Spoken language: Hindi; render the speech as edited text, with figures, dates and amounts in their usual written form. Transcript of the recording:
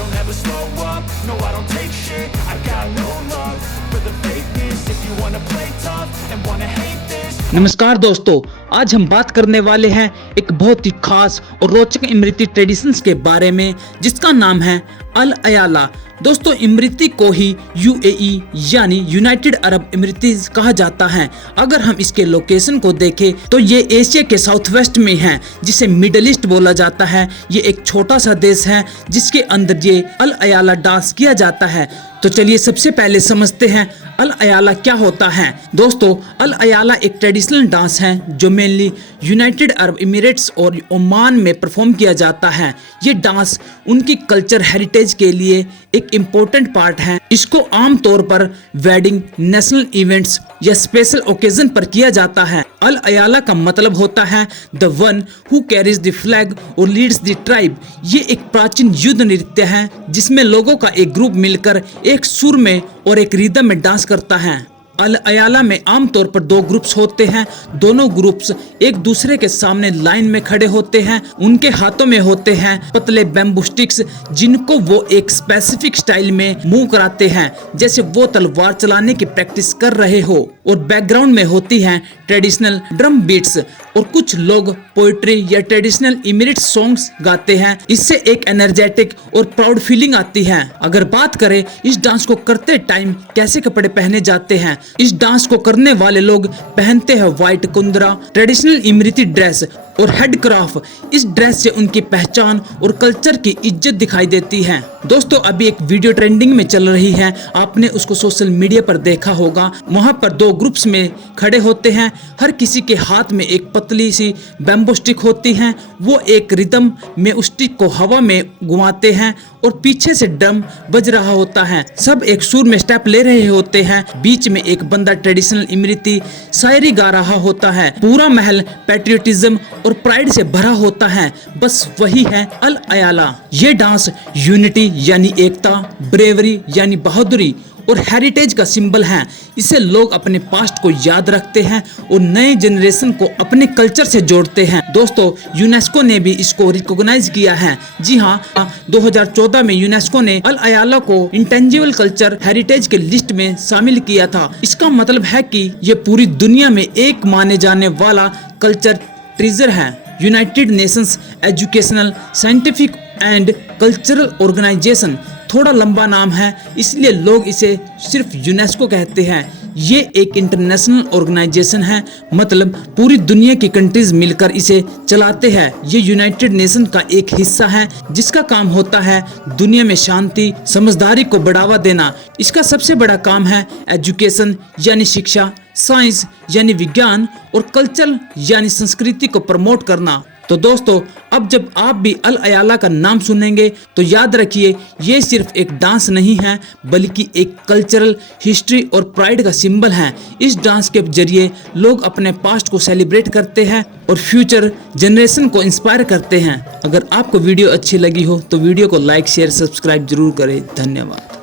don't ever slow up, no I don't take shit. I got no love for the fakeness. If you wanna play tough and wanna hate this. नमस्कार दोस्तों, आज हम बात करने वाले हैं एक बहुत ही खास और रोचक इमराती ट्रेडिशंस के बारे में, जिसका नाम है अल अयाला। दोस्तों, इमराती को ही यूएई यानी यूनाइटेड अरब इमरातीज कहा जाता है। अगर हम इसके लोकेशन को देखें तो ये एशिया के साउथ वेस्ट में है, जिसे मिडिल ईस्ट बोला जाता है। ये एक छोटा सा देश है जिसके अंदर ये अल अयाला डांस किया जाता है। तो चलिए सबसे पहले समझते हैं अल अयाला क्या होता है। दोस्तों, अल अयाला एक ट्रेडिशनल डांस है जो मेनली यूनाइटेड अरब इमिरेट्स और ओमान में परफॉर्म किया जाता है। ये डांस उनकी कल्चर हेरिटेज के लिए एक इम्पोर्टेंट पार्ट है। इसको आमतौर पर वेडिंग, नेशनल इवेंट्स या स्पेशल ओकेजन पर किया जाता है। अल अयाला का मतलब होता है the one who carries the flag और लीड्स द ट्राइब। ये एक प्राचीन युद्ध नृत्य है जिसमें लोगों का एक ग्रुप मिलकर एक सुर में और एक रिदम में डांस करता है। अल अयाला में आमतौर पर दो ग्रुप्स होते हैं। दोनों ग्रुप्स एक दूसरे के सामने लाइन में खड़े होते हैं। उनके हाथों में होते हैं पतले बैम्बू स्टिक्स, जिनको वो एक स्पेसिफिक स्टाइल में मूव कराते हैं, जैसे वो तलवार चलाने की प्रैक्टिस कर रहे हो। और बैकग्राउंड में होती हैं ट्रेडिशनल ड्रम बीट्स और कुछ लोग पोएट्री या ट्रेडिशनल इमिरेट्स सॉन्ग्स गाते हैं। इससे एक एनर्जेटिक और प्राउड फीलिंग आती है। अगर बात करें इस डांस को करते टाइम कैसे कपड़े पहने जाते हैं, इस डांस को करने वाले लोग पहनते हैं व्हाइट कुंदरा, ट्रेडिशनल इमराती ड्रेस और हेड क्राफ्ट। इस ड्रेस से उनकी पहचान और कल्चर की इज्जत दिखाई देती है। दोस्तों, अभी एक वीडियो ट्रेंडिंग में चल रही है, आपने उसको सोशल मीडिया पर देखा होगा। वहां पर दो ग्रुप्स में खड़े होते हैं, हर किसी के हाथ में एक पतली सी बैम्बो स्टिक होती है। वो एक रिदम में उस स्टिक को हवा में घुमाते हैं और पीछे से ड्रम बज रहा होता है। सब एक सुर में स्टेप ले रहे होते हैं। बीच में एक बंदा ट्रेडिशनल इमराती शायरी गा रहा होता है। पूरा महल पैट्रियटिज्म और प्राइड से भरा होता है। बस वही है अल अयाला। ये डांस यूनिटी यानी एकता, ब्रेवरी यानी बहादुरी और हेरिटेज का सिंबल है। इसे लोग अपने पास्ट को याद रखते हैं और नए जनरेशन को अपने कल्चर से जोड़ते हैं। दोस्तों, यूनेस्को ने भी इसको रिकॉग्नाइज किया है। जी हाँ, 2014 में यूनेस्को ने अल अयाला को इंटेंजिबल कल्चर हेरिटेज के लिस्ट में शामिल किया था। इसका मतलब है कि ये पूरी दुनिया में एक माने जाने वाला कल्चर ट्रेजर है। United Nations Educational, Scientific and Cultural Organization थोड़ा लंबा नाम है, इसलिए लोग इसे सिर्फ यूनेस्को कहते हैं। ये एक इंटरनेशनल ऑर्गेनाइजेशन है, मतलब पूरी दुनिया की कंट्रीज मिलकर इसे चलाते हैं। ये यूनाइटेड नेशन का एक हिस्सा है जिसका काम होता है दुनिया में शांति, समझदारी को बढ़ावा देना। इसका सबसे बड़ा काम है एजुकेशन यानी शिक्षा, साइंस यानी विज्ञान और कल्चर यानी संस्कृति को प्रमोट करना। तो दोस्तों, अब जब आप भी अल अयाला का नाम सुनेंगे तो याद रखिए, ये सिर्फ एक डांस नहीं है बल्कि एक कल्चरल हिस्ट्री और प्राइड का सिंबल है। इस डांस के जरिए लोग अपने पास्ट को सेलिब्रेट करते हैं और फ्यूचर जनरेशन को इंस्पायर करते हैं। अगर आपको वीडियो अच्छी लगी हो तो वीडियो को लाइक, शेयर, सब्सक्राइब जरूर करें। धन्यवाद।